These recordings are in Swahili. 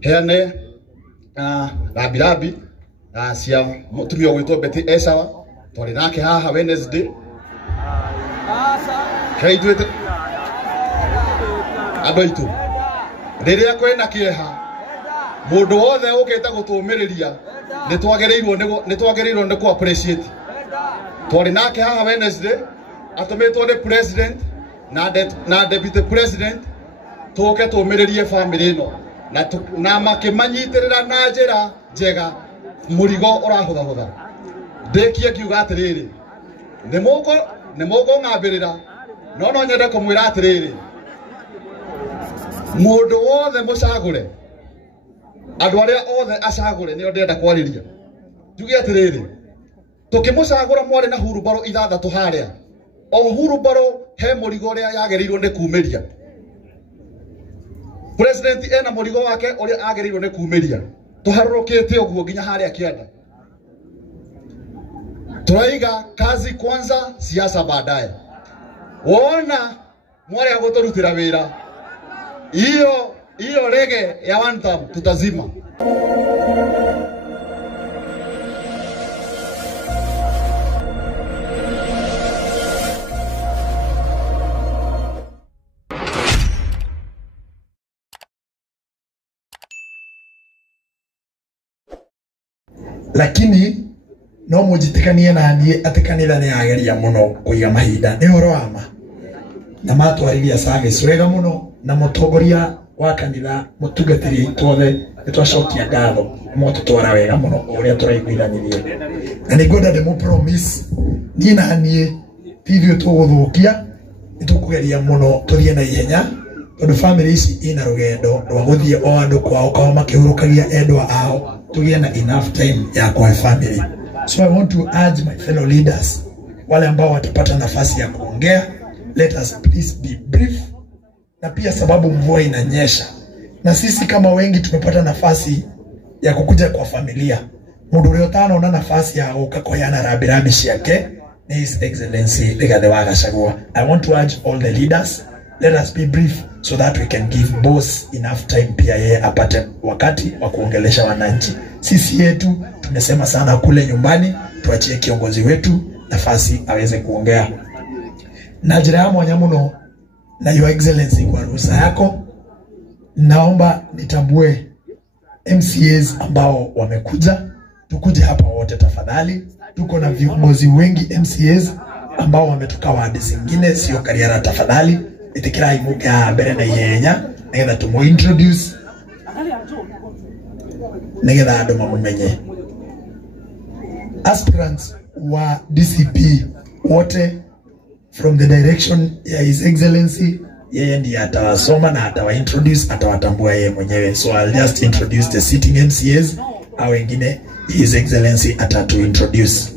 heane rabirabi cia mutumia gwitwo Betty Esawa twari nake haha Wednesday kaitwete adoitu riria kwena kieha mundu wothe ukite gutumiriria nitwagereirwo ni ku appreciate twari nake haha Wednesday atumitwo ni president na deputy president tuke tumiririe family no na makimanyitirira na njira njega murigo urahutha ndekie kiuga atiriri nimugo ngambirira no nyende kumwira atiriri mundu wothe mucagure andu aria othe acagure nio ndenda kwariria tuge atiriri tukimucagura mwari na hurubaro ithathatu haria o hurubaro he murigo ria yagerirwo ni kumiria president ena murigo wake uria agerirwo ni kumiria tuharurukite uguo nginya haria kianda turaiga kazi kwanza siasa baadaye wona mwari agotorutira wira hiyo rege ya one time tutazima. Lakini no mujitikanie na niĩ atĩ kanitha nĩ yageria mũno kũiga mahinda nĩ horo wa ma na matwarĩria service wega mũno na mũtongoria wa kanitha mũtungatĩri itwothe nĩtwacokia ngatho mũtũtwara wega mũno ũrĩa tũraiguithanirie na nĩngwenda ndĩmũ promise niĩ na niĩ tithio tũgũthũkia nĩtũkũgeria mũno tũthiĩ na ihenya tondũ family ici ina rũgendo rwa gũthiĩ o andũ kwao kao makĩhurũkagia endwa ao tugĩa na enough time ya kwa family. So I want to urge my fellow leaders, wale ambao watapata nafasi ya kuongea, let us please be brief. Na pia sababu mvua inanyesha na sisi kama wengi tumepata nafasi ya kukuja kwa familia, mundu uri utano na nafasi ya guka koyana rabirabi ciake ni His Excellency Rigathi wa Gachagua. I want to urge all the leaders, let us be brief so that we can give boss enough time pia yeye apate wakati wa kuongelesha wananchi. Sisi yetu tumesema sana kule nyumbani, tuachie kiongozi wetu nafasi aweze kuongea. Na njira ya mwanya muno na Your Excellency, kwa ruhusa yako naomba nitambue MCAs ambao wamekuja, tukuje hapa wote tafadhali. Tuko na viongozi wengi MCAs ambao wametoka wadi zingine, sio Kariara tafadhali. Itikira imuga mbere na ihenya nigetha tumu introduce nigetha andu mamumenye. Aspirants wa DCP wote from the direction ya His Excellency, yeye ndiye atawasoma na atawa introduce, atawatambua yeye mwenyewe. So I'll just introduce the sitting MCAs, au wengine His Excellency atatu introduce.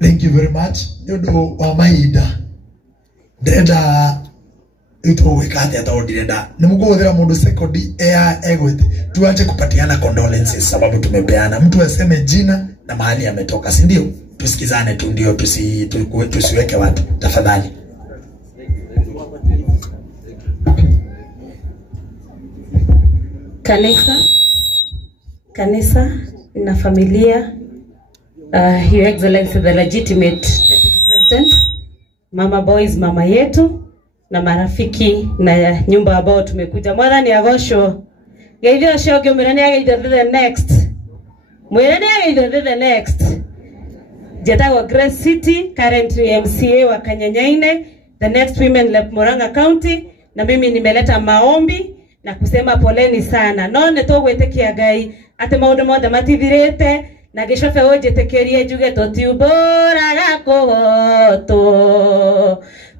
Thank you very much. Yodo wa maida ndenda ito wekati ata direnda nimuguthira mundu second egwete tuache kupatiana condolences sababu tumepeana, mtu aseme jina na mahali ametoka, si ndio? Tusikizane tu, ndio tusiweke watu tafadhali. Kanisa na familia, Your Excellency the legitimate president, mama boys, mama yetu na marafiki na nyumba ambao tumekuja. Mwathani agocwo. Geithio cio mwerani ageithio the next. Mwerani ageithio the next. Jetagwo Grace City, currently MCA wa Kanyanyaine, the next women rep Murang'a County, na mimi nimeleta maombi na kusema poleni sana. No nitugwitikia Ngai ati maundu mothe matithirite na gicobe unjitikirie njuge tutiumburaga kuhoto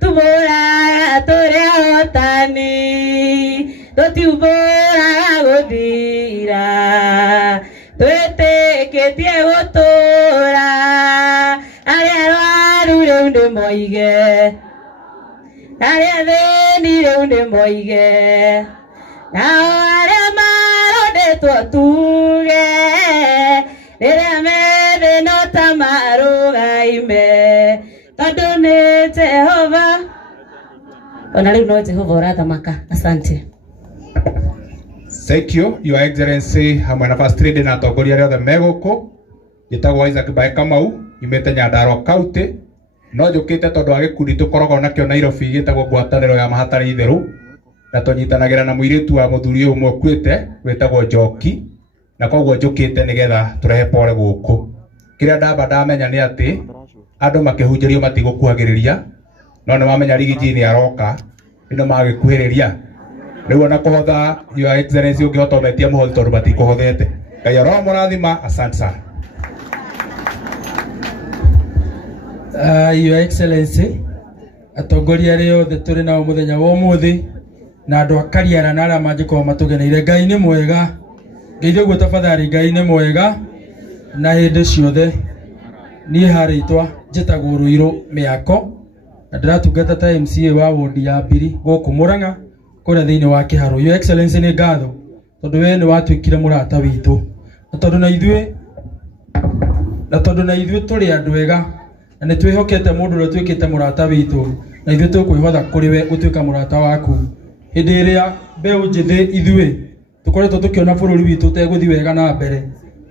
tubura turia hotani tutiumburaga guthira twitikitie gutura aria rwaru riu ndimoige aria thini riu ndimoige nao aria marodetwo tuge Nere me de nota marugai ime tondone Jehova ona riu no Jehova urathamaka. Asante. Thank you, Your Excellency. Hamwe na First Lady na atongoria arĩa othe megũkũ. Njĩtagwo Isaac Bae Kamau, imete Nyandarua County. No njũkĩte tondũ wa gĩkundi tũkoragwo nakĩo Nairobi gĩtagwo ngwatanĩro ya mahatarĩ itherũ. Na tũnyitanagĩra na mũirĩtu wa mũthuri ũyũ ũmwe ũkuĩte wĩtagwo Njoki. Na koguo njũkĩte nĩgetha tũrehe pole gũkũ. Kĩrĩa ndamba ndamenya nĩ atĩ andũ makĩhunjĩrio matigũkuhagĩrĩria. No nĩ mamenya rigiji nĩ aroka. Ĩno magĩkuhĩrĩria. Rĩu ona kũhotha Your Excellency ũngĩhota ũmetie mũhothi tondũ matikũhothete. Ngai aroho mũrathima. Asante sana. Your Excellency, atongoria arĩa othe tũrĩ nao mũthenya wa ũmũthĩ na andũ a Kariara na arĩa mangĩkorwo matũgeneire, Ngai nĩ mwega. Ngeithio guo tafadhali, Ngai nĩ mwega na hĩndĩ ciothe. Niĩ harĩtwa njĩtagwo Rũirũ Mĩako na ndĩratungata ta MCA wa wodi ya Mbiri gũkũ Mũrang'a kũrĩa thĩinĩ wa Kĩharũ. Your Excellency, nĩ ngatho tondũ we nĩ watuĩkire mũrata witũ, na tondũ na ithuĩ tũrĩ andũ ega na nĩ twĩhokete mũndũ ũrĩa tuĩkĩte mũrata witũ, na ithuĩ tũkwĩhotha kũrĩ we gũtuĩka mũrata waku. Hĩndĩ ĩrĩa mbeũ njĩthĩ ithuĩ tũkoretwo tũkĩona bũrũri witũ ũtegũthiĩ wega na mbere,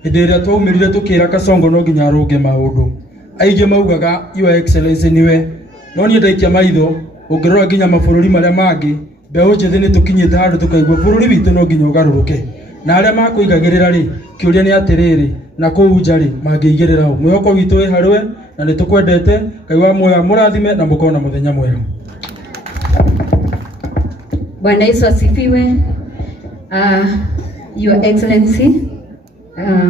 hĩndĩ ĩrĩa twaumĩrire tũkĩra Kasongo no nginya arũnge maũndũ, aingĩ maugaga Your Excellency niwe, no niĩ ndaikia maitho ũngĩrora nginya mabũrũri marĩa mangĩ, mbeũ njĩthĩ nĩ tũkinyĩte handũ tũkaigua bũrũri witũ no nginya ũgarũrũke, na arĩa makũigagĩrĩra rĩ, kĩũria nĩ atĩrĩrĩ, na kũu nja rĩ mangĩigĩrĩra ũ. Mwĩhoko witũ wĩ harĩwe na nĩ tũkwendete. Ngai wa muoyo mũrathime na mũkorwo na mũthenya mwega. Bwana Yesu asifiwe. Your Excellency,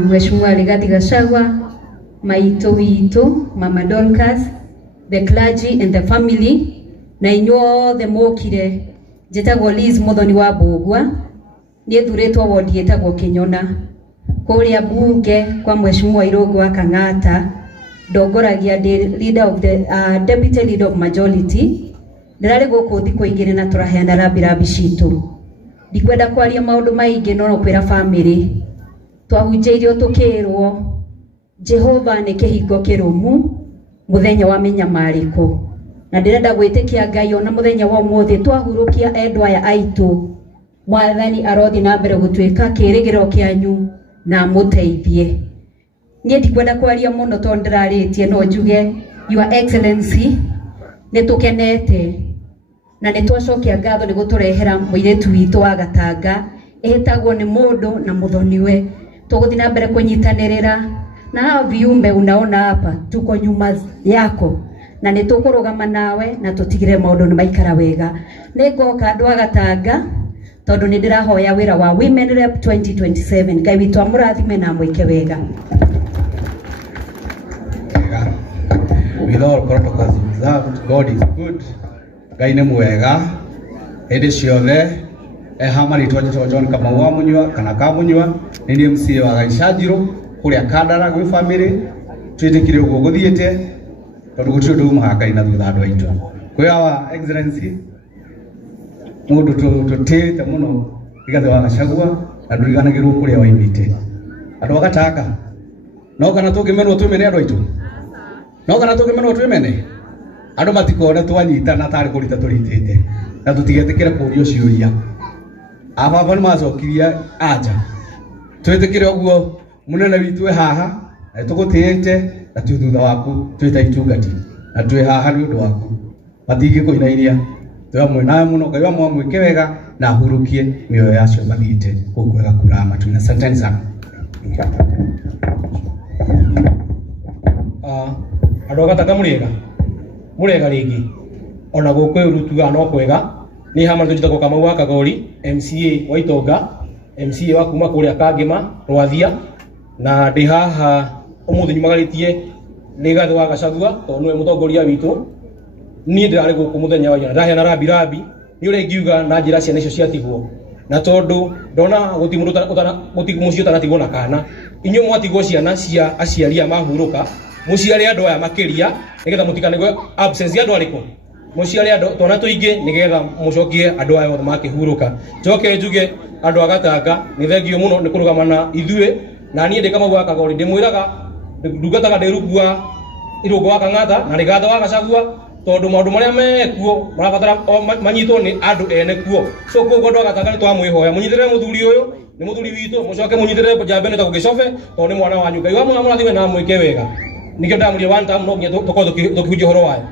Mheshimiwa Rigathi Gachagua, maitũ witũ, Mama Dorcas, the clergy and the family, na inyuothe mũkire. Njĩtagwo Liz Muthoni wa Mbũgua, niĩ thurĩtwo wodi ĩtagwo Kĩnyona kũrĩa bunge kwa Mheshimiwa Irũngũ wa Kang'ata. Ndongoragia leader of the deputy leader of majority. Ndĩrarĩ gũkũ thikũ igĩrĩ na tũraheana rambirambi citũ. Ndikwenda kwaria maũndũ maingĩ no kwĩra family twahunjĩirio tũkĩrwo Jehova nĩ kĩhingo kĩrũmu mũthenya wa mĩnyamarĩko, na ndĩrenda gwĩtĩkia Ngai ona mũthenya wa ũmũthĩ twahurũkia endwa aya aitũ, Mwathani arothi na mbere gũtuĩka kĩĩrĩgĩrĩro kĩanyu na mũteithie. Niĩ ndikwenda kwaria mũno tondũ ndĩrarĩtie, no njuge Your Excellency nĩ tũkenete na nĩ twacokia ngatho nĩ gũtũrehera mũirĩtu witũ wa Gatanga etagwo nĩ mũndũ na mũthoniwe. Tũgũthiĩ na mbere kũnyitanĩrĩra na viumbe unaona hapa, tuko nyuma yako na nĩ tũkũrũgama nawe na tũtigire maũndũ nĩ maikara wega. Nĩ ngoka andũ a Gatanga tondũ nĩ ndĩrahoya wĩra wa Women Rep 2027. Ngai witũ amũrathime na mwĩke wega. With all protocols observed, God is good. Ngai nĩ mwega hĩndĩ ciothe. Hamarĩtwa njĩtwo John Kamau wa Mũnyua kana Kamunyua, nĩ MCA wa Gaichanjirũ kũrĩa Kandara gwĩ family. Twĩtĩkire ũguo gũthiĩte tondũ gũtirĩ ũndũ umaga Ngai na thutha andũ aitũ. Your Excellency, mũndũ tũtĩte mũno Rigathi wa Gachagua na ndũriganagĩrwo kũrĩa waimĩte. Andũ a Gatanga no kana tũngĩmenwo twĩmene andũ aitũ, no kana tũngĩmenwo twĩmene andũ matikone twanyitana tarĩ kũrita tũritĩte na tũtigetĩkĩre kũũrio ciũria. Ababa nĩ macokirie anja, twĩtĩkĩre ũguo mũnene witũ haha na tũgũtĩĩte na twĩ thutha waku twĩta itungati na twĩ haha nĩ ũndũ waku, matingĩkũinainia. Twĩ hamwe nawe mũno. Ngai wa muoyo mwĩke wega na ahurukie mĩoyo yacio mathiĩte gũkwega kura matu. Asanteni sana. Andũ a Gatanga mũrĩega rĩngĩ, ona gũkũ ũrutuga no kwega. Nĩ hamwe tũjitagwo Kamau wa Kagori, MCA wa Itonga, MCA wa kuma kũrĩa Kangĩma Rwathia, na ndĩ haha ũmũthĩ nyumagarĩtie Rigathi wa Gachagua tondũ nĩwe mũtongoria witũ. Niĩ ndĩrarĩ gũkũ mũthenya wa ira ndaheana rambirambi nĩ ũrĩa ingiuga na njĩra ciana icio ciatigwo, na tondũ ndona gũti mũciĩ ũtanatigwo na kana, inyuĩ mwatigwo ciana cia aciari mahurũka, mũciari andũ aya makĩria nĩgetha mũtikanegwe absence ya andũ arĩkũ, mũciari andũ twana tũingĩ nĩgetha mũcokie andũ aya othe makĩhurũka. Njoke njuge andũ a Gatanga nĩ thengio mũno nĩ kũrũgama na ithuĩ, na niĩ ndĩ Kamau wa Kagori ndĩmwĩraga ndungataga ndĩrugua irungo wa Kang'ata na rigatho wa Gachagua tondu maundu maria mekuo marabatara manyitwo ni andu ene kuo so koguo ndo Gatanga ni twamwihoya munyitirire muthuri uyu ni muthuri witu mucoke munyitirire jambe ta gugicobe tondu ni mwana wanyu Ngai wa murathime na mwike wega nikio ndamurie one time no nginya tukorwo tukihunjia horo wayo.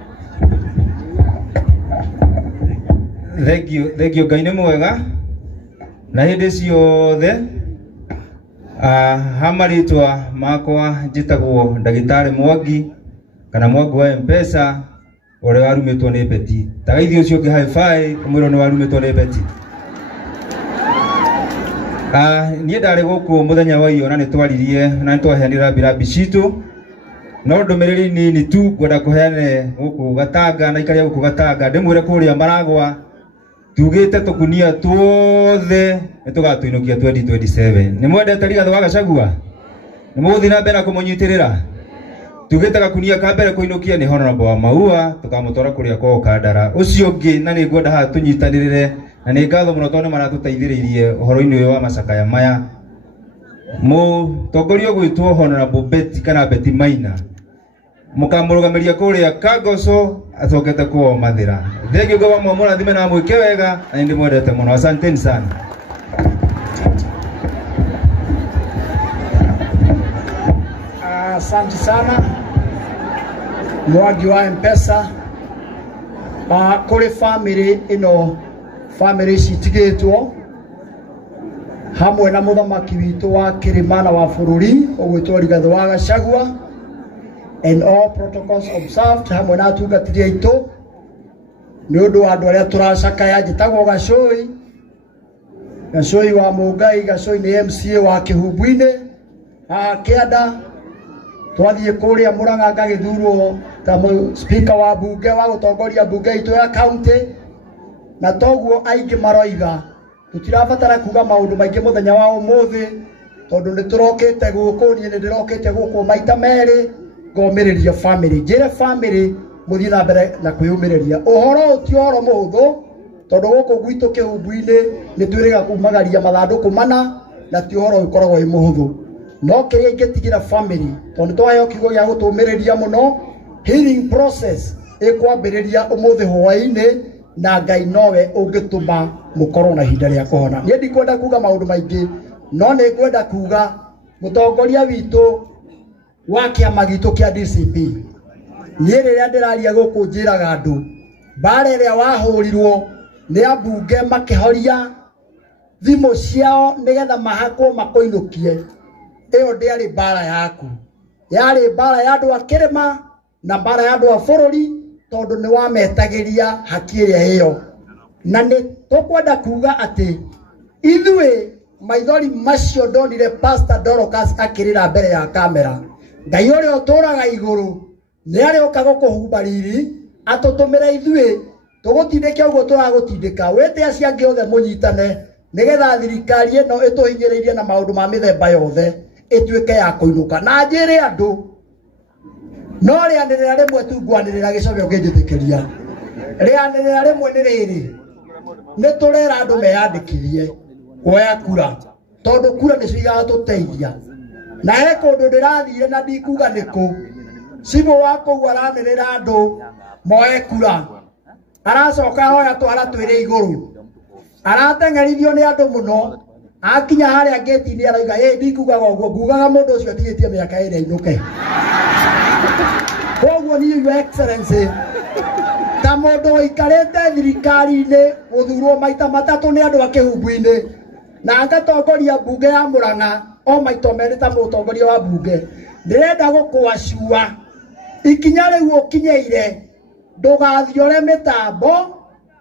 Thank you Ngai ni mwega na hindi ciothe hamaritwa makwa njitagwo ndagitari Mwangi kana Mwangi wa M-Pesa ore warumitwo ni beti tagaithio cio ki hi-fi kumwiro ni warumitwo ni beti nie ndari guku muthenya wa iyo na nitwaririe na nitwaheanira birambi citu no ndumiriri nini tu ngwenda kuheane guku Gatanga na ikaria guku Gatanga ndimwire kuria Maragwa tugite tukunia tuothe nitugatuinukia 2027 ni mwendete Rigathi wa Gachagua ni muguthi na mbere kumunyitirira tugite gakunia ka mbere kuinukia ni Honorable wa Maua tukamutwara kuria kwa Kandara ucio ngi na ni ngwenda ha tunyitanirire na ni ngatho muno tondu maratutaithiririe uhoro-ini uyu wa macakaya maya mutongoria gwitwo Honorable Betty kana Betty Maina mukamurugamiria kuria Kagoso acokete kwa Mathira. Thank you gwa murathime na mwike wega na ndi mwendete muno, asanteni sana. Asante sana Mwangi wa M-Pesa kuri family ino family citigitwo hamwe na muthamaki witu wa Kirimana wa bururi ugwitwo Rigathi wa Gachagua and all protocols observed hamwe na atungatiri aitu ni undu wa andu aria turacakaya njitagwo Gacui wa Mungai. Gacui ni MCA wa Kihumbu-ini Kianda twathie kuria Murang'a ngagithurwo ta speaker wa bunge wa gutongoria bunge itu ya county na toguo aingi maroiga tutirabatara kuga maundu maingi muthenya wa umuthi tondu ni turokite guku ni ndirokite guku maita meri ngomiriria family njire family muthie na mbere na kwiyumiriria uhoro utioro muhuthu tondu guku gwitu Kihumbu-ini ni twiriga kumagaria mathanduku mana na ti uhoro ukoragwo wi muhuthu no kiria ingetigira family tondu twaheo kiugo gia gutumiriria muno healing process ikwambiriria umuthi hwaini na Ngai nowe ungituma mukorwo na hinda ria kuhona. Nie ndikwenda kuga maundu maingi no ni ngwenda kuga mutongoria witu wa kiama gitu kia DCP nie riria ndiraria guku njiraga andu bara iria wahurirwo ni ambunge makihoria thimu ciao nigetha mahakwo makoinukie iyo ndiari bara yaku yari bara ya andu a Kirima na bara ya andu a bururi tondu ni wametagiria haki iria hiyo na ni tukwenda kuga ati ithui maithori macio ndonire Pastor Dorcas akirira mbere ya kamera Ngai uria uturaga iguru ni ari ukago kuhumba riri atutumire ithui tugutindikia uguo turagutindika wete acia ngi othe munyitane nigetha thirikari ino ituhinyiririe na maundu ma mithemba yothe ituike ya kuinuka na njire andu no rianirira rimwe tu ngwanirira gicobe ukijitikiria rianirira rimwe ni riri ni turera andu meyandikithie kuoya kura tondu kura nicio igatuteithia na he kundu ndirathire na ndikuga niku Simu wako aranirira andu moe kura aracoka hoya twara twire iguru arateng'erithio ni andu muno akinya haria gate ni arauga ndikugaga uguo ngugaga mundu ucio atigitie miaka iri inuke koguo ni Your Excellency ta mundu wikarite thirikari-ini guthurwo maita matatu ni andu a Kihumbu-ini na ngatongoria bunge ya Murang'a o maito meri ta mutongoria wa bunge ndirenda gukwacua ikinya riu ukinyeire ndugathiore mitambo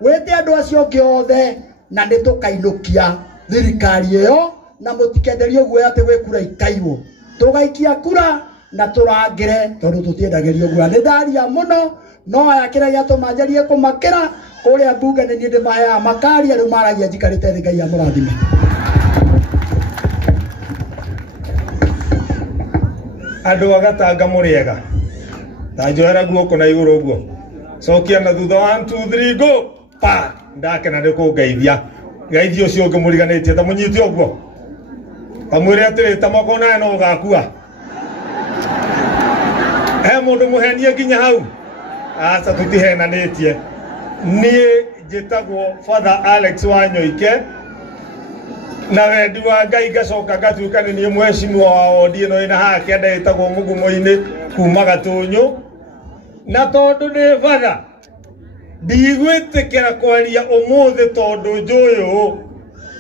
wite andu acio ngi othe na nitukainukia thirikari iyo na mutikenderio guo ati wikura ikaiwo tugaikia kura na turangire tondu tutiendagirio guo ni ndaria muno no aya kira giatuma njarie kumakira uria bunge ni ni ndimahea makari riu maragia njikarite thi Ngai amurathime. Andu a Gatanga muriega ta njoera guoko na iguru guo cokia na thutha 1 2 3 go pa ndakena ndikungeithia ngaithi ucio ngimuriganitie ta munyiti uguo kamwire atiri ta makona no gakua mundu muhenie nginya hau asa tutihenanitie nie njitagwo Father Alex Wanyoike na wendi wa Ngai gacoka gatuika ni nie mheshimiwa wa wodi ino ina hake ndetagwo Mugumo-ini kuma Gatunyu na tondu ni Father ndigwitikira kwaria umuthi tondu njuyu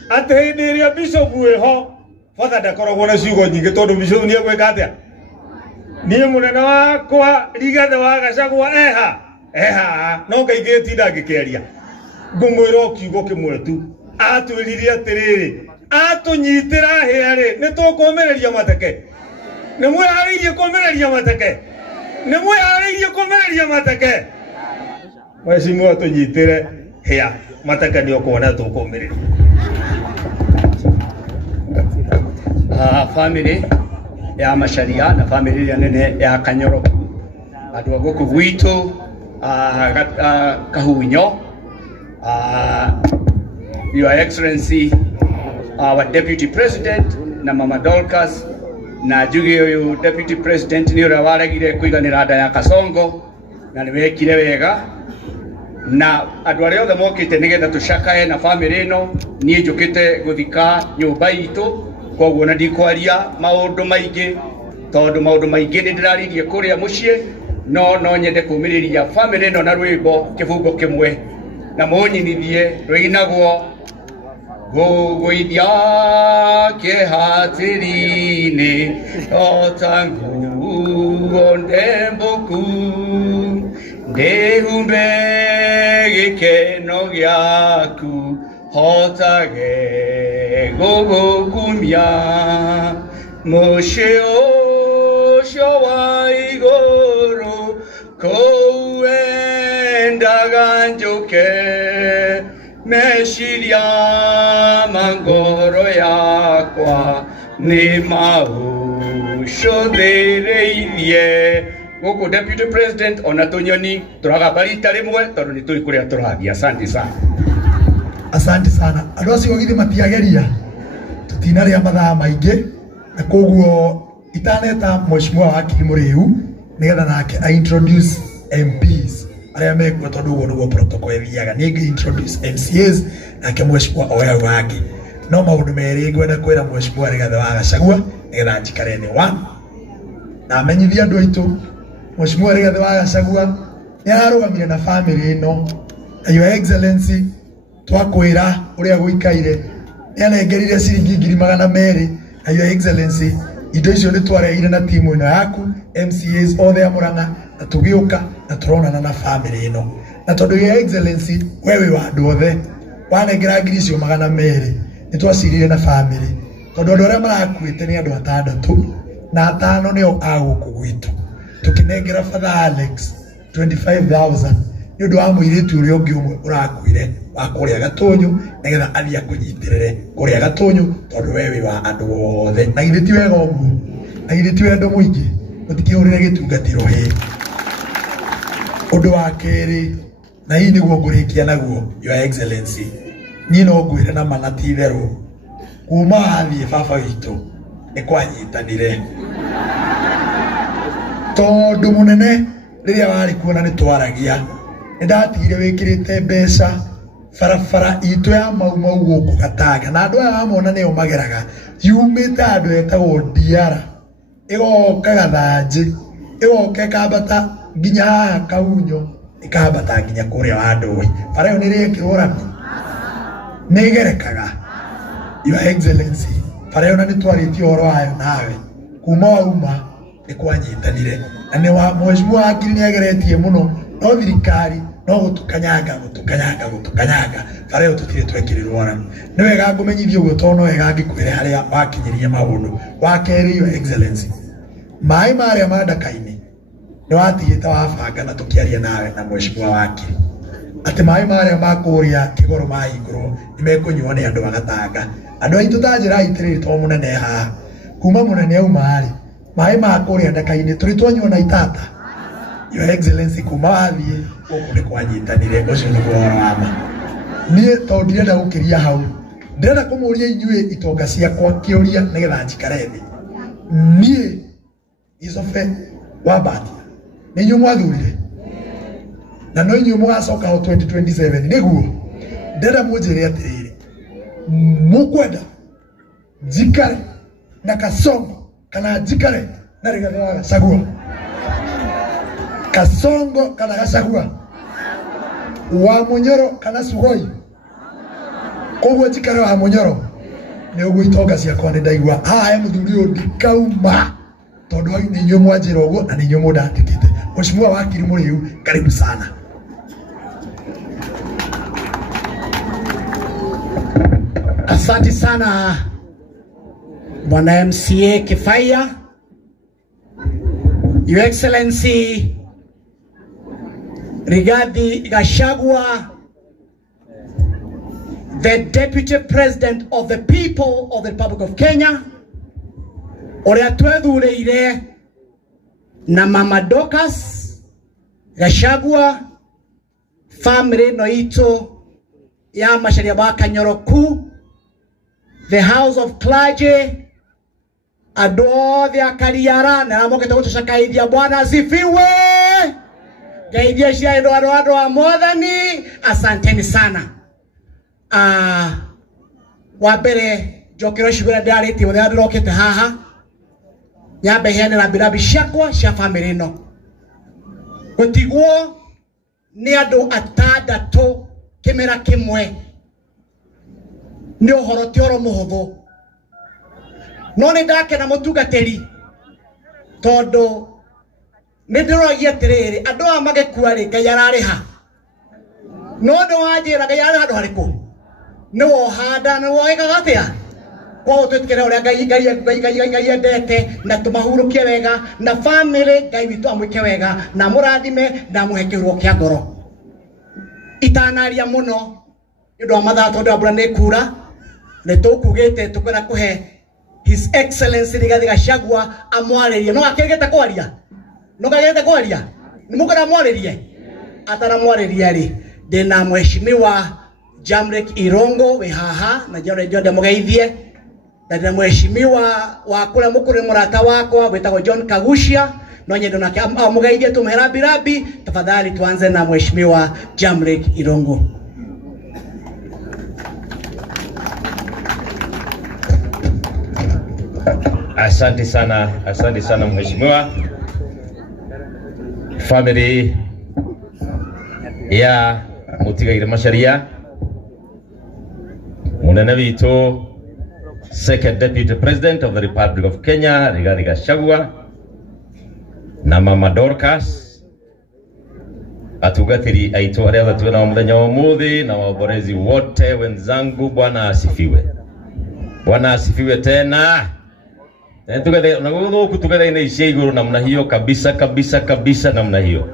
ati hindi iria bishop wiho Father ndakoragwo na ciugo nyingi tondu bishop ni egwika atia nie munene wakwa Rigathi wa Gachagua eha no Ngai ngitinda ngikeria ngumwira kiugo kimwe tu atwirire atiriri atunyitira hiari ni tukumereria mateke ni mwihariirie kumereria mateke ni mwihariirie kumereria mateke mheshimiwa tunyitire hia mateke ni ukuona tukumereria family ya Macharia na family ya nene ya Kanyoro andu a guku gwitu Kahunyo Your Excellency our Deputy President na Mama Dorcas na juge uyu Deputy President ni ura waragire kuiganira nda ya Kasongo na niwekire wega na andu aria othe mokite nigetha tucakae na family ino nie njukite guthika nyumba itu koguo na ndikwaria maundu maingi tondu maundu maingi ni ndiraririe kuria mucii no nyende kumiriria family ino na rwimbo kibungo kimwe na munyinithie rwinagwo guguithia kihatiri-ini otangu ondembuku ndihumbe gikeno giaku hotage gugukumia mucii ucio wa iguru kuu endaga njuke meciria mangoro yakwa ni maucũthĩrĩirie guku Deputy President ona tunyoni turagamba rita rimwe tondu ni turi kuria turathia. Asante sana, asante sana. Andu acio githi matiageria tutinaria mathaa maingi na koguo itaneta mheshimiwa wakiri Muriu nigetha nake I introduce MPs aria mekuo tondu guo niguo protocol ithiaga ningi introduce MCAs nake mheshimiwa oya wangi no maundu meri ngwenda kwira mheshimiwa Rigathi wa Gachagua nigetha njikare ni one na amenyithia andu aitu mheshimiwa Rigathi wa Gachagua ni ararugamire na family ino na Your Excellency twakwira uria guikaire ni anengerire ciringi 200,000 na Your Excellency indo icio ni twareire na timu ino yaku MCAs othe a Murang'a na tugiuka na turonana na family ino na tondu Your Excellency wewe wa andu othe wanengera ngiri icio 200,000 ni twacirire na family tondu andu aria marakuite ni andu 6 na 5 nio aguku gwitu tukinengera Father Alex 25,000 ni undu wa muiritu uria ungi umwe urakuire wa kuria Gatunyu nigetha athia kunyitirire kuria Gatunyu tondu wewe wa andu othe na githiti wega uguo na githiti wendo muingi mutikihurire gitungatiro hi undu wa keri na hii niguo ngurikia naguo Your Excellency ni no ngwire na manati theru kuma athie baba witu ni kwanyitanire tondu munene riria wari kuona ni twaragia ndatigire wikirite mbeca barabara itu ya mau guku Gatanga na andu aya wamona nio mageraga yumite andu etagwo Diara igoka Gathanji igoka ikambata nginya haha Kahunyo ikambata nginya kuria wa Ndũi bara iyo niriekirwo rami nigerekaga Your Excellency bara iyo na nitwaritio horo wayo nawe kuma wauma ni kwanyitanire na ni wa mheshimiwa wakiri ni ageretie muno no thirikari no gutukanyanga bara iyo tutire twekirirwo rami ni wega ngumenyithio guo tono wega ngikwire haria wakinyirie maundu wa keri Your Excellency mai maria madakaini ni watigite wabanga na tukiaria nawe na mheshimiwa wakiri ati mai maria makuria kigoro mai iguru nimekunywa ni andu Gatanga andu aitu tanjira itiriri to munene ha kuma munene au mari mai makuria ndakaini turi twanywa na itata Your Excellency kuma wathie guku ni kwanyitanire ucio ni guoro wama nie to ndirenda gukiria hau ndirenda kumuria inyue itonga ciakwa kiuria nigetha njikare thi nie icobe wabati nĩ inyuĩ mwathurire na no inyuĩ mũgacoka ho 2027 nĩguo ndĩrenda mũnjĩre atĩrĩrĩ mũkwenda njikare na Kasongo kana njikare na Rigathi wa Gachagua Kasongo kana Gachagua wa Munyoro kana Sugoi koguo njikare wa Munyoro nĩ ũguo itonga ciakwa nĩ ndaigua haha mũthuri ũyũ ndikauma tondũ hau nĩ inyuĩ mwanjĩra ũguo na nĩ inyuĩ mũndandĩkĩte. Mheshimiwa wakiri Mũrĩu, karibu sana. Asante sana Bwana MCA Kifaya, Your Excellency Rigathi Gachagua, the Deputy President of the people of the Republic of Kenya, uria twethureire na Mama Dorcas Gachagua, family no itu ya Macharia ba Kanyoroku, the House of Clergy, adovya kariara na amoke to shakaithia Bwana asifiwe. Gaidia shia ndo ado wa modhani. Asanteni sana. Wabere jokero shibira diariti wale adrokete haha. Nyabe hene na birabi shakwa sha family no. Gutiguo ni ado atada to kemera kimwe. Ni ohoro ti oro muhuthu no ni ndake na mutugateri tondu ni ndirogie tiriri andu a magekua ri Ngai arariha no ndi wanjira Ngai ari handu hariku ni wohanda ni woigaga atia kwa twitire uria Ngai endete na tumahurukie wega na family Ngai witu amwike wega na murathime na muhekirwo kia ngoro itanaria muno ndu amatha tondu abura ni kura ne tukugete tukwera kuhe His Excellency Rigathi Gachagua amwaririe no akegete kwaria ni mukara mwaririe atara mwaririe ri ndina mheshimiwa Jamrek Irongo we haha na jode mugeithie ndina mheshimiwa wa kule mukuri murata wako wetagwo John Kagushia no nyendo nake mugeithie tumherabi rabi. Tafadhali tuanze na mheshimiwa Jamrek Irongo. Asante sana mheshimiwa. Family ya Mutigaire Macharia, munene witu Second Deputy President of the Republic of Kenya Rigathi Gachagua na Mama Dorcas, atugatiri aitu aria tuona muthenya wa muthi na waborezi wote wenzangu. Bwana asifiwe tena. Tugethe na guthuku tugethe ina icia iguru namna hiyo kabisa namna hiyo.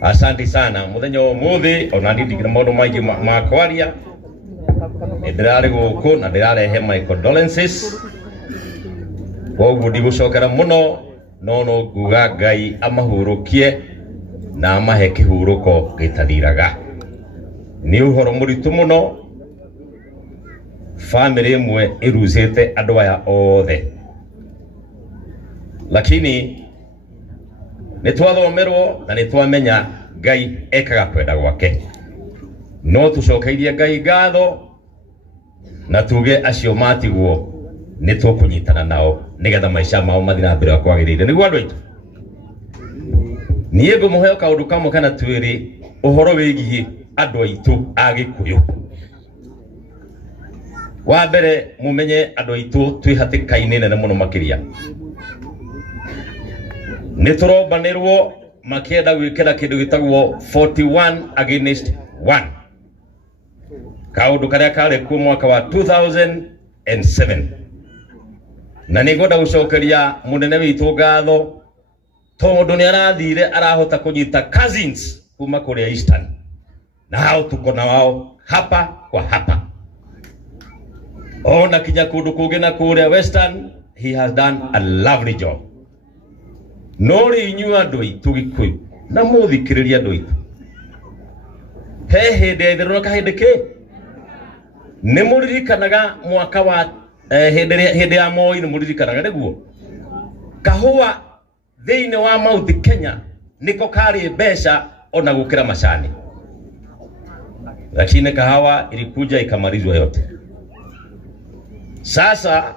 Asante sana muthenya wa muthi ona ndikira maundu maingi ma kwaria ndirari guku na ndirarehe my condolences koguo ndigucokera muno no nguga Ngai amahurukie na amahe kihuruko gitathiraga. Ni uhoro muritu muno family imwe iruzite andu aya othe, lakini nitwathomerwo na nitwamenya Ngai ekaga kwenda gwake. No tucokeirie Ngai ngatho na tuge acio matigwo nitukunyitana nao nigetha maisha mao mathira mbere kwagirire. Niguo andu aitu niĩ ngũmũhe kaũndũ kamwe kana twĩrĩ ũhoro wĩgiĩ andũ aitũ a Gĩkũyũ. Wa mbere mumenye andũ aitũ twĩ hatĩka-inĩ nene mũno makĩria. Nĩ tũrombanĩrwo makĩenda gwĩkĩra kĩndũ gĩtagwo 41 against 1, kaũndũ karĩa karĩ kuo mwaka wa 2007, na nĩ ngwenda gũcokeria mũnene witũ ngatho tondu ni arathire arahota kunyita cousins kuma kũrĩa Eastern na hao tuko na wao hapa kwa hapa. Ona kinya kundu kungi na kũrĩa Western, he has done a lovely job. No rĩ inyuĩ andũ aitũ Gĩkũyũ na mũthikĩrĩria andũ aitũ, he hĩndĩ ya itherũ na kahĩndĩ kĩ nĩ mũririkanaga mwaka wa hĩndĩ ya Moi, nĩ mũririkanaga nĩguo kahũa thĩinĩ wa Mount Kenya niko kari besha ona gukira mashani, lakini kahawa ilikuja ikamalizwa yote. Sasa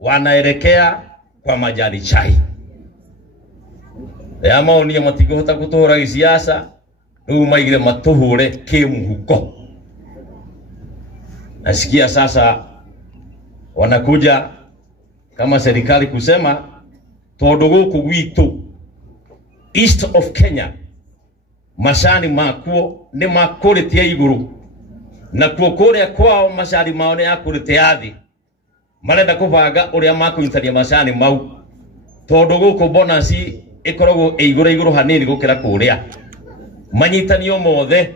wanaelekea kwa majani chai. Maoni ya matigota kutohora gisiasa riu maigire matuhure kimuhuko. Nasikia sasa wanakuja kama serikali kusema tondu guku gwitu east of Kenya mashani makuo ni makuritie iguru na kuo kuria kwao mashani mao ni yakuritie athi marenda kubanga uria makuintania mashani mau tondu guku bonus ikoragwo iguru hanini gukira kuria manyitanio mothe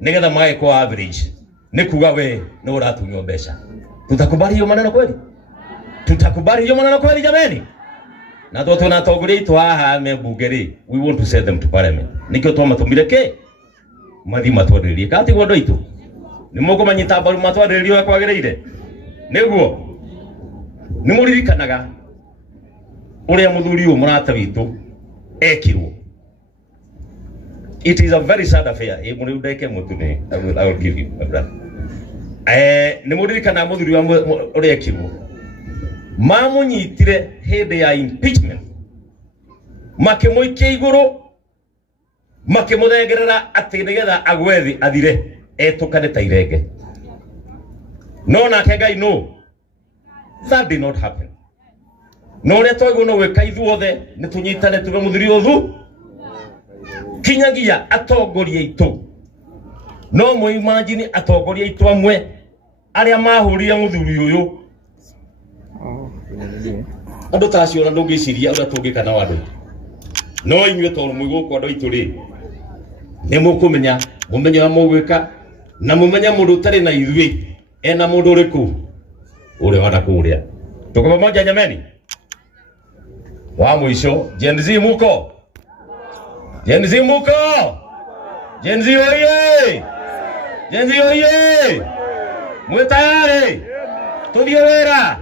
nigetha mae kwa average ni kuga we ni uratunywa mbeca. Tutakubali hiyo maneno kweli? Tutakubali hiyo maneno kweli jameni? Na ndo tunatongoria itu haha membungeri, we want to send them to parliament. Nikyo twa matumire ke mathi matwaririe kati gwondo itu ni mugo manyita mbaru matwaririe kwagirire niguo ni muririkanaga uria muthuri uyu murata witu ekirwo. It is a very sad affair. Muri udeke mutune I will give you my brother. Ni muririkana muthuri wa uria ekirwo mamunyitire hindi ya impeachment makimuikia iguru makimuthengerera ati nigetha agwethi athire etukane ta irenge. No nake Ngai no, that did not happen. No uria twaigwo no weka ithuothe ni tunyitane tuge muthuri uthu kinyagia atongoria itu. No mu imagine atongoria itu amwe aria mahurire muthuri uyu andu tacio na ndungiciria uria tungikana wandu. No inyue tondu mwiguko andu itu ri ni mukumenya mumenye wa mugwika na mumenye mundu tari na ithui ena mundu uriku uri wada kuria. Tuko pamoja jameni? Wa mwisho Gen Z muko? Gen Z muko? Gen Z oye! Gen Z oye! Mwe tayari? Tuthie wira?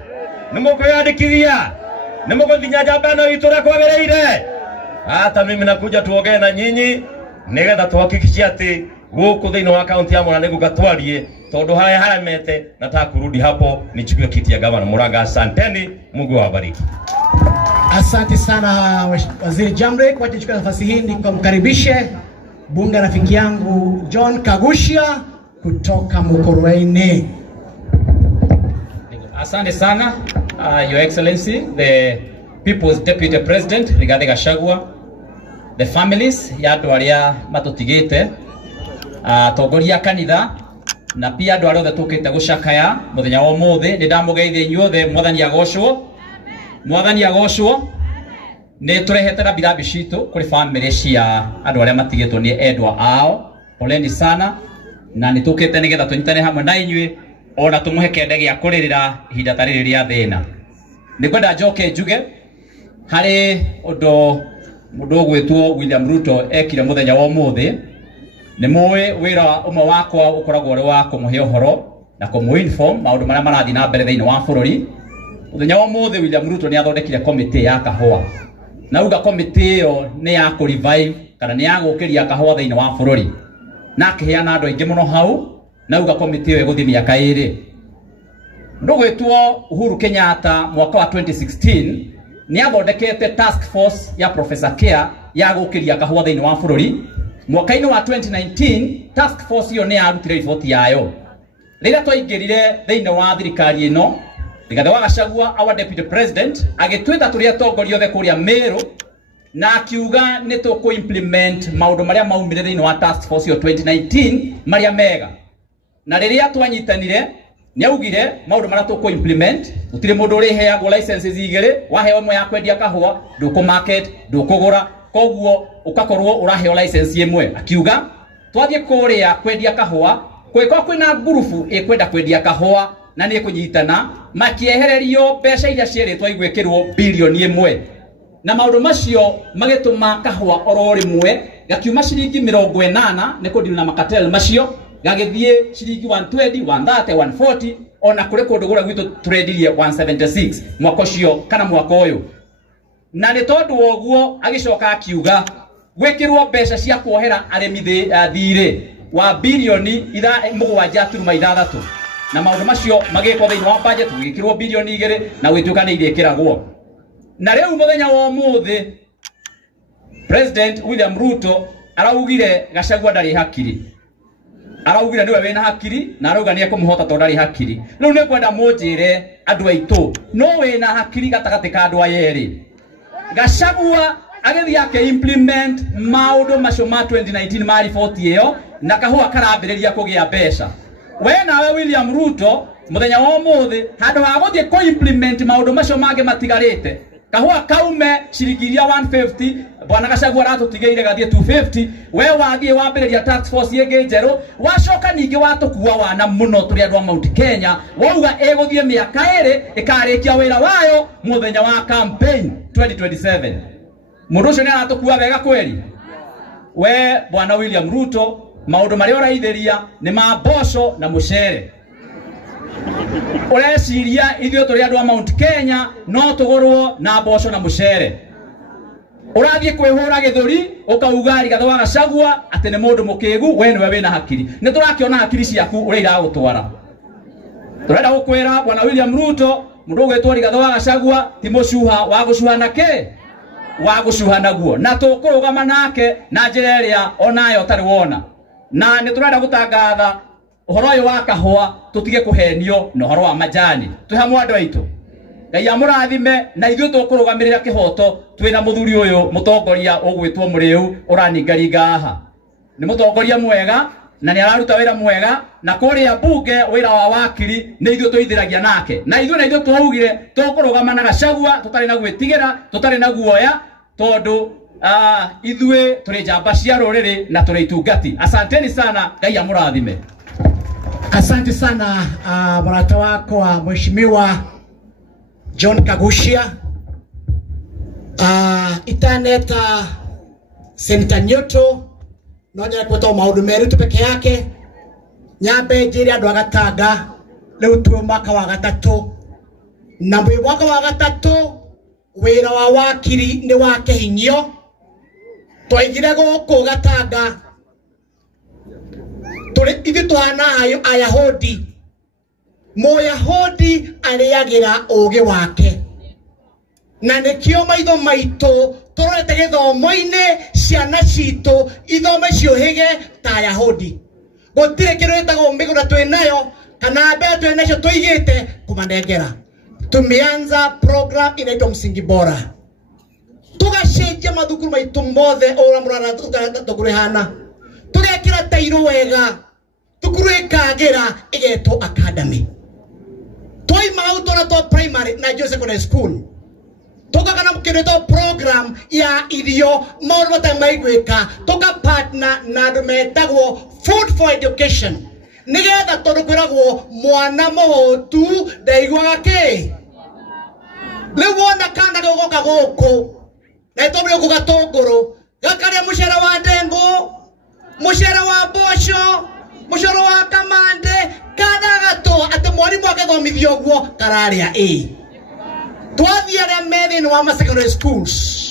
Nimuko yandikithia? Nimuko thinya jambano itura kwagereire? Hata mimi nakuja tuongee na nyinyi nigetha tuhakikishie ati guku thiini wa kaunti ya Murang'a nigugatwarie tondu haya mete nataka kurudi hapo nichukue kiti ya gavana Murang'a. Asanteni, Mungu awabariki. Asante sana Waziri Jamre, kwa kuchukua nafasi hii nikamkaribishe bunge rafiki yangu John Kagushia kutoka Mukurweini. Asante sana Your Excellency, the People's Deputy President Rigathi Gachagua, the families ya andu aria matutigite, atongoria kanitha na pia andu aria othe tukite gucakaya muthenya wa umuthi. Ni ndamugeithia inyuothe, mwathani agocwo, mwathani agocwo. Ni turehete na birambi citu kuri family cia andu aria matigitwo ni endwa ao. Poleni sana na ni tukite nigetha tunyitane hamwe na inyue ona tumuhe kende gia kuririra ihinda ta riri ria thina. Ni kwenda njoke njuge hari undu mundu gwitwo William Ruto ekire muthenya wa umuthi. Ni muwe wira umwe wakwa ukoragwo uri wa kumuhe uhoro na kumu-inform maundu maria marathi na mbere thiini wa bururi. Muthenya wa umuthi William Ruto ni athondekire committee ya kahua. Na uga committee iyo ni ya ku revive kana ni ya gukiria kahua thiini wa bururi. Na akiheana andu aingi muno hau. Na uga committee iyo iguthi miaka iri. Ndugwitwo Uhuru Kenyatta mwaka wa 2016 ni athondekete task force ya Professor Care ya gukiria kahua thiini wa bururi. Mwaka-ini wa 2019 task force iyo ni yarutire riboti yayo. Rĩrĩa twaingĩrire thĩinĩ wa thirikari ĩno, Rigathi wa Gachagua our deputy president agĩtwĩta tũrĩ atongoria othe kũrĩa Meru na akiuga nĩ tũkũ-implement maũndũ marĩa maumire thĩinĩ wa task force iyo 2019 marĩa mega. Na rĩrĩa twanyitanire nĩaugire maũndũ marĩa tũkũ-implement, gũtirĩ mũndũ ũrĩheagwo licenses igĩrĩ, waheo ĩmwe ya kwendia kahũa ndũkũ-market ndũkũgũra, koguo ukakorwo uraheo license imwe. Akiuga twathie kuria kwendia kahua kwiko kwina ngurubu ikwenda kwendia kahua na ni kunyitana makiehererio mbeca iria cieritwo igwikirwo bilioni imwe. Na maundu macio magituma kahua oro rimwe gakiuma ciringi 80 ni kudili na makatel macio gagithie ciringi 120 130 140 ona kuri kundu gura gwitu turendirie 176 mwaka ucio kana mwaka uyu. Na ni tondu woguo agicoka akiuga gwikirwo mbeca cia kuohera arimi thire wa bilioni 7.6 na maundu macio magikwo thiini wa budget gwikirwo bilioni 2 na gwituka ni irekiragwo na riu muthenya wa umuthi President William Ruto araugire Gachagua ndari hakiri araugire niwe wena hakiri na arauga ni ekumuhota to ndari hakiri riu ni kwenda munjire andu aitu no wena hakiri gatagati ka andu ayeri Gachagua agethi yake implement maundu macio ma 2019 ma report iyo na kahua karambiriria kugia mbeca we nawe William Ruto muthenya wa umuthi handu ha guthie ko implement maundu macio mage matigarite kahua kaume ciringi 150 bwana Gachagua ratutigeire gathie 250 we wathie wambiriria tax force yenge njeru wacoka ningi watukuwa wana muno turi andu a Mount Kenya wauga eguthie miaka eri ikarikia wira wayo muthenya wa campaign 2027 mundu ucio ni aratukuwa wega kweli we bwana William Ruto maundu maria uraithiria ni ma mboco na mucere ureciria ithio turi andu a Mount Kenya no tugurwo na mboco na mucere urathie kwihura githuri ukauga Rigathi wa Gachagua ati ni mundu mukigu we niwe wina hakiri ni turakiona hakiri ciaku uri iragutwara turenda gukwira bwana William Ruto mundu ugwitwo Rigathi wa Gachagua ti mucuha wa gucuha nake wa gucuha naguo na tukurugama nake na njira iria onayo tari wona na ni turenda gutangatha uhoro uyu wa kahua tutige kuhenio na uhoro wa majani twi hamwe andu aitu Ngai amurathime na ithuĩ tukurugamirira kihoto twina muthuri uyu mutongoria ugwitwo muriu uraningaringa haha ni mutongoria mwega na ni araruta wira mwega na kuria bunge wira wa wakiri ni ithuĩ tuithiragia nake na ithuĩ twaugire tukurugama na Gachagua tutari na gwitigira tutari na guoya tondu ithuĩ turi njamba cia ruriri na turi itungati asanteni sana Ngai amurathime. Asante sana barata wako wa mheshimiwa John Kagushia itaneta Senator Nyoto nonya kweta maundu meru tu peke yake nyambe njiri andu agatanga riu tu mwaka wa gatatu na mwaka wa gatatu wira wa wakiri ni wa kihinyio twaigire guku gatanga turi ithu tuhana ayahudi Moyahudi ariagira ugi wake na nikio maitho maitu turete githomo-ini ciana citu ithome ciohige ta Ayahudi gutire kindu gitagwo migura twinayo kana mbea twinacio tuigite kumanengera tumeanza program inaitwa Msingi Bora tugacenjia mathukuru maitu mothe ora murana tukurihana tugekira tairo wega thukuru ikagira igeto academy toi mauto na to primary na jo secondary school toka kana mkireto program ya idio morwata maigweka toka partner na dometagwo food for education nigetha tondu kwiragwo mwana mohotu ndaigwake lewona kanda gogoka goko na tondu yo kugatongoro gakaria mushara wa ndengo mushara wa bosho mushara wa kamande kana gato ate mwalimu akathomithio guo kararia twathie aria methini wa secondary schools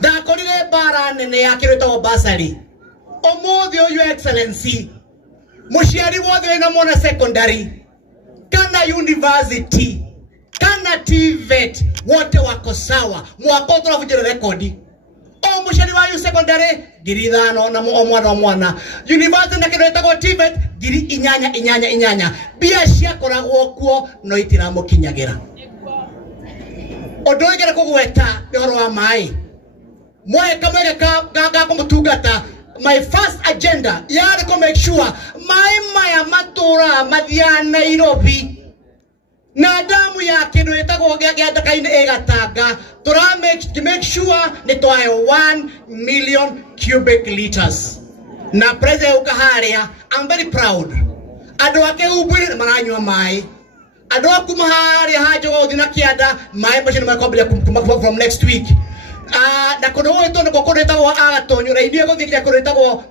ndakorire bara nene yakirwetwo basari umuthi uyu excellency muciari wothe wina mwana secondary kana university kana TVET wote wako sawa mwako turavunjira rekodi o muciari wa secondary ngiri 5 na mwana university na kindu etagwo TVET ngiri 8 bia ciakoragwo kuo no itiramukinyagira ondo igere kugweta ndoro wa mai mwe kamere ka kumutungata my first agenda yari to make sure maya matura mathia Nairobi na damu ya kindu etagwo giatakaine egatanga tura make sure ni twayo 1 million cubic liters na president ukaharia I'm very proud ado ake ubwire maranywa mai ado kumahari hajo odina kiada mai machine makombia from next week na kono wetu ndiko koretagwo agatonyo raidie gothikira koretagwo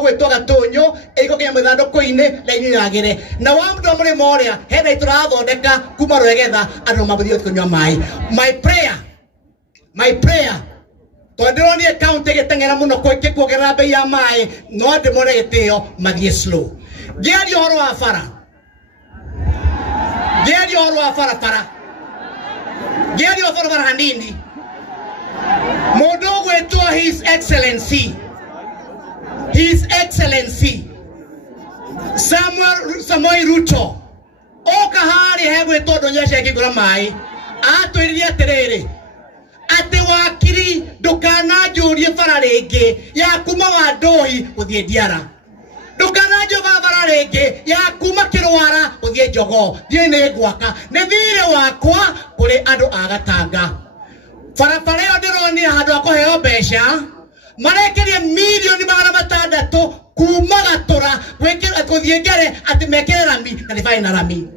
gwetwo gatonyo iko kinya mithando koine laini yagire na wa mdo muri moria hena iturathondeka kuma rwegetha andu mabuthio kunywa mai my prayer Tondiro ni county gitengera muno kuongerera bei ya mai no ndimore gitio mathie slow. Geri horo wa bara. Geri horo wa bara. Geri horo wa hanini. Modogo eto His Excellency. His Excellency Samuel Ruto. Oka hari hebu todo nyesha kigura mai. Atwiriria terere. Ate wakiri ndukana njurie bara ringi ya kuma wa ndoi uthie Ndiara. Ndukana njova bara ringi ya kuma Kirwara uthie Njogo. Thie ni gwaka ni thire wakwa kuri andu a Gatanga. Barabara yo ndironi handu akoheo mbeca marekerie milioni 600 kuma Gatura gwikira kuthie Ngere ati mekere rami na ndifai na rami.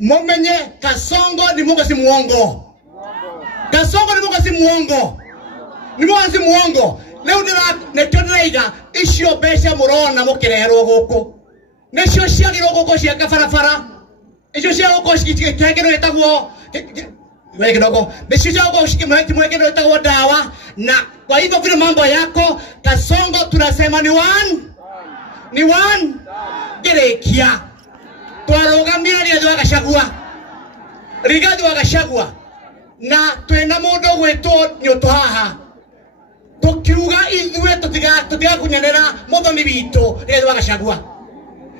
Mumenye Kasongo ni Mungu si muongo. Kasongo ni Mungu si muongo. Ni Mungu si muongo. Leo ndira icio mbeca murona mukirerwo guku. Nicio ciagirwo guku cia kabarabara. Icio cia guku cikikegero etagwo wekidogo. Nicio cia guku cikimwekero etagwo dawa na kwa hivyo vile mambo yako Kasongo tunasema ni one gerekia. Twarogamia Rigathi wa Gachagua. Rigathi wa Gachagua na twena mundu gwitwo nyoto haha tukiuga ithwe tutiga kunyanera muthoni witu Rigathi wa Gachagua.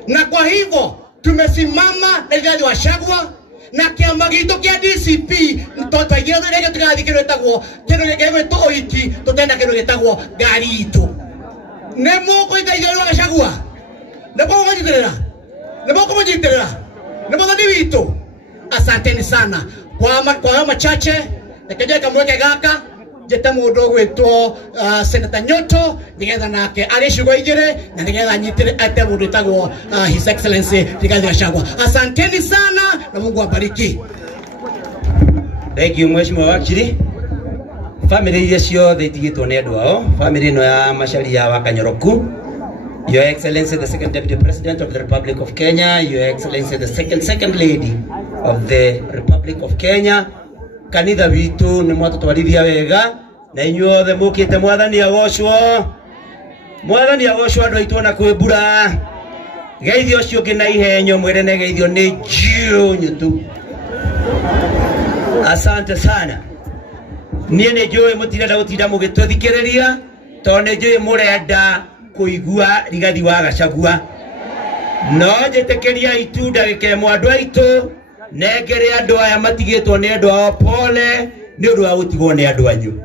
Na kwa hivyo tumesimama na Rigathi wa Gachagua na kiama gitu kia DCP tutagira rege tugathikirwe tagwo kino gege toiki tutenda kino gitagwo ngari itu. Nemo kuita Rigathi wa Gachagua. Nemo kujitirira. Nemo kujitirira. Nemo muthoni witu. Asanteni sana kwa machache nikaje kamweke gaka jeta mundu gwitwo Senator Nyoto nigetha nake arishugo igire na nigetha nyitire ate mundu tagwo His Excellency Rigathi Gachagua. Asanteni sana na Mungu awabariki. Thank you Mheshimiwa Wakiri. Family iria ciothe itigitwo ni andu ao, family no ya Macharia wa Kanyoroku. Your Excellency the Second Deputy President of the Republic of Kenya, Your Excellency the Second Lady of the Republic of Kenya. Kanitha witu ni mwatutwarithia wega na inyuothe mukite mwathani agocwo. Mwathani agocwo andu aitu na kwibura. Geithio ucio ngi na ihenyo mwire ne geithio ni nyutu. Asante sana. Nie ne joe mutirenda gutinda mugitwithikiriria tondu joe murenda kuigua Rigathi wa Gachagua. No njitekeria itu ndagike mwandu aitu negere andu aya matigitwo ni andu ao pole ni undu wa gutigwo ni andu anyu.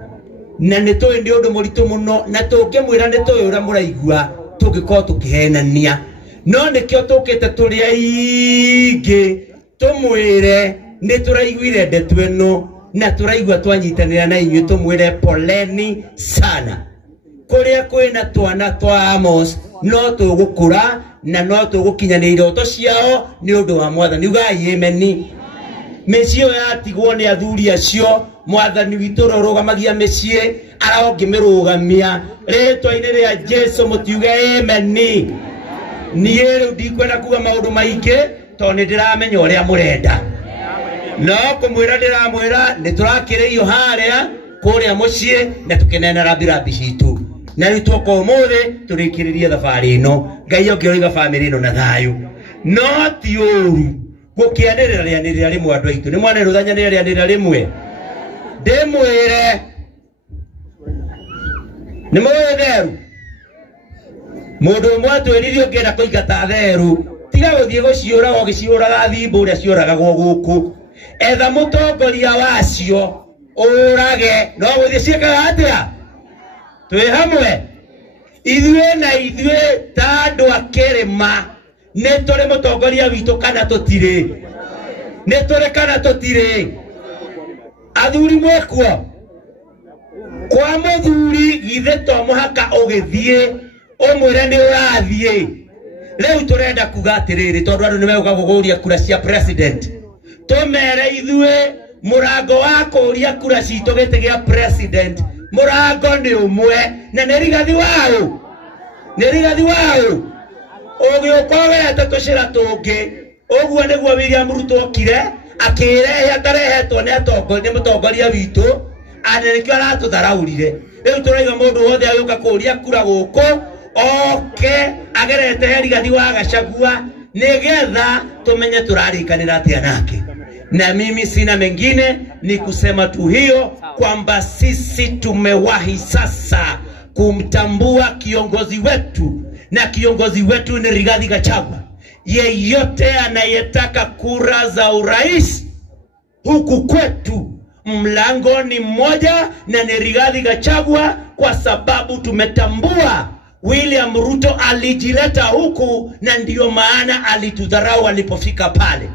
Na ni toy ndi undu muritu muno na tungimwira ni toy ura muraigua tungikoo tukihenania. No nikio tukite turi aingi tumwire ni turaiguire ndetu eno na turaigua twanyitanira na inyu tumwire poleni sana. Kuria kwina twana twa Amos no tugukura na no tugukinyania iroto ciao ni undu wa mwathani ugai ameni. Mecio yatigwo ni athuri acio mwathani witu rorogamagia mecie arongimirugamia ritwa-ini ria Jesu mutiuge ameni. Nie riu ndikwenda kuga maundu maingi tondu ndiramenya uria murenda. No kumwira ndiramwira ni turakireio haria kuria mucie na tukinenera birambi citu. Na ni twoko umuthi turikiririe thabari ino Ngai ongioriga family ino na thayu. No ti uru gukianirira rianirira rimwe andu aitu ni mwana ruthanyanira rianirira rimwe ndimwire ni mwetheru mundu umwe twiririo ngienda kuingata theru tiga guthie guciuraga ugiciuraga thimbu uria ciuragagwo guku etha mutongoria wacio urage no guthie ciekaga atia twi hamwe ithue na ithue ta andu a Kirima ni turi mutongoria witu kana tutiri ni turi kana tutiri athuri mwekwo kwa muthuri githe to muhaka ugithie umwire ni urathie riu turenda kuga atiriri tondu andu ni meuga guguria kura cia president tumere ithue murango wa kuria kura citu gite gia president murango ni umwe na ni Rigathi wao ni Rigathi wao ugiukorete tucira tungi uguo niguo William Ruto okire akirehe atarehetwo ni mutongoria witu ane nikio aratutaraurire Riu turaiga mundu wothe ayuka kuria kura guku oke agerete Rigathi wa Gachagua nigetha tumenye turarikanira atia nake. Na mimi sina mengine, ni kusema tu hiyo kwamba sisi tumewahi sasa kumtambua kiongozi wetu, na kiongozi wetu ni Rigathi Gachagua. Yeyote anayetaka kura za urais huku kwetu, mlango ni mmoja na ni Rigathi Gachagua, kwa sababu tumetambua William Ruto alijileta huku na ndiyo maana alitudharau alipofika pale.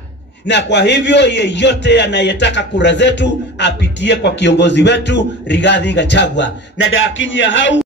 Na kwa hivyo yeyote anayetaka kura zetu apitie kwa kiongozi wetu Rigathi Gachagua. Na dakinyia hau